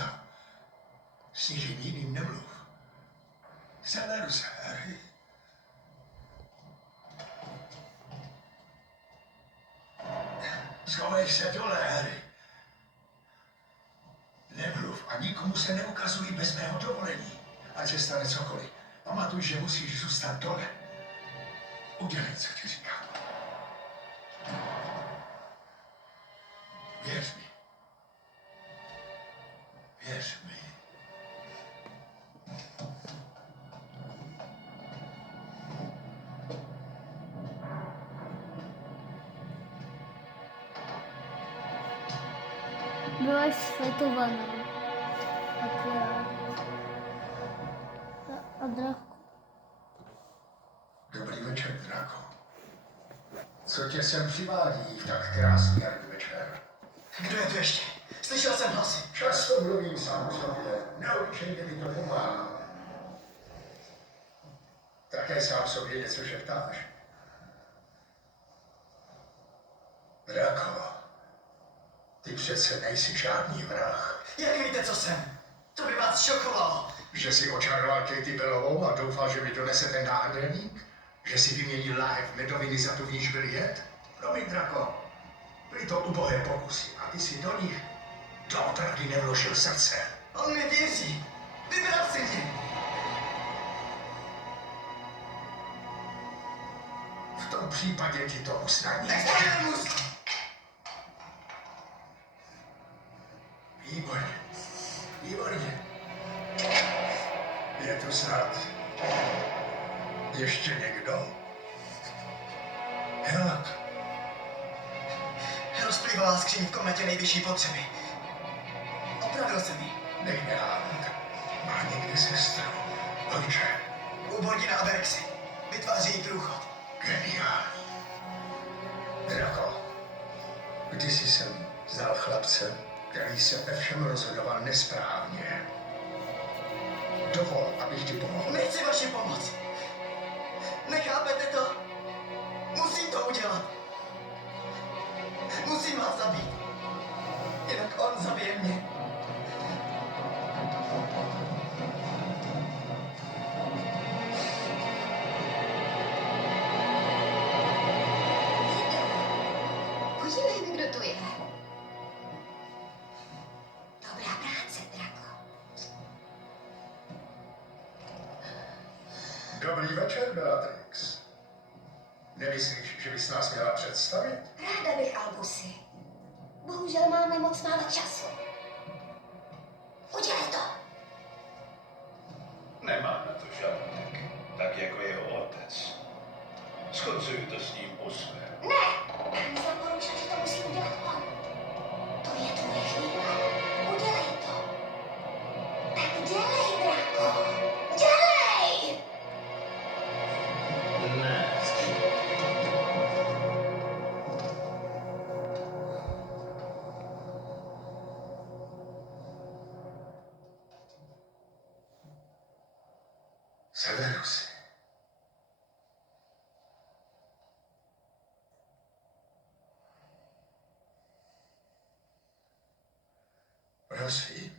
napsal. S nikým jiným nemluv. Severus, Harry. Schovej se dole, Harry. Nemluv a nikomu se neukazuj bez mého dovolení. Ať se stane cokoliv. Pamatuj, že musíš zůstat dole. Udělej, co ti říkám. Věř mi. Věř mi. Byla svetovaná. A Draco. Dobrý večer, Draco. Co tě sem přivádí v tak krásný jarní večer? Kdo je tu ještě? Slyšel jsem hlasy. Často mluvím sám o sobě. Neobyčejně mi to pomáhá. Také sám sobě něco šeptáš. Draco, ty přece nejsi žádný vrah. Jak víte, co jsem? To by vás šokovalo. Že jsi očaroval Katie Bellovou a doufal, že mi donese ten náhrdelník? Že si vyměnil láhev medoviny za tu, v níž byl jed? Promiň, Draco, byly to ubohé pokusy a ty si do nich doopravdy nevložil srdce. On mi věří. Vybral si mě. V tom případě ti to usnadní. Extremus! Výborně, výborně. Je tu snad ještě někdo? Helak, Rozplývala skříň v kometě nejvyšší potřeby. Opravil jsem ji. nech mě hádat. Má někde sestru. Vlče, Úbordí na Aberexi. Vytváří jí průchod. geniální. Draco, kdysi jsem znal chlapce, který se ve všem rozhodoval nesprávně. Dovol, abych ti pomohl. Nechci vaši pomoc. Nechápete to? Musím to udělat. Musím vás zabít. Jinak on zabije mě. Podívejme, kdo tu je. Dobrá práce, Draco. Dobrý večer, Beatrix. Nemyslíš, že bys nás měla představit? Ráda bych, Albusy. Bohužel máme moc málo času. Udělej to. Nemá na to žaludek, tak jako jeho otec. Skoncuju to s ním po svém. Ne! Mám zaporučil, že to musí udělat on. To je tvoje chvíle. Udělej to. Tak dělej, Draco. Dělej! Ne. Severus. Prosím.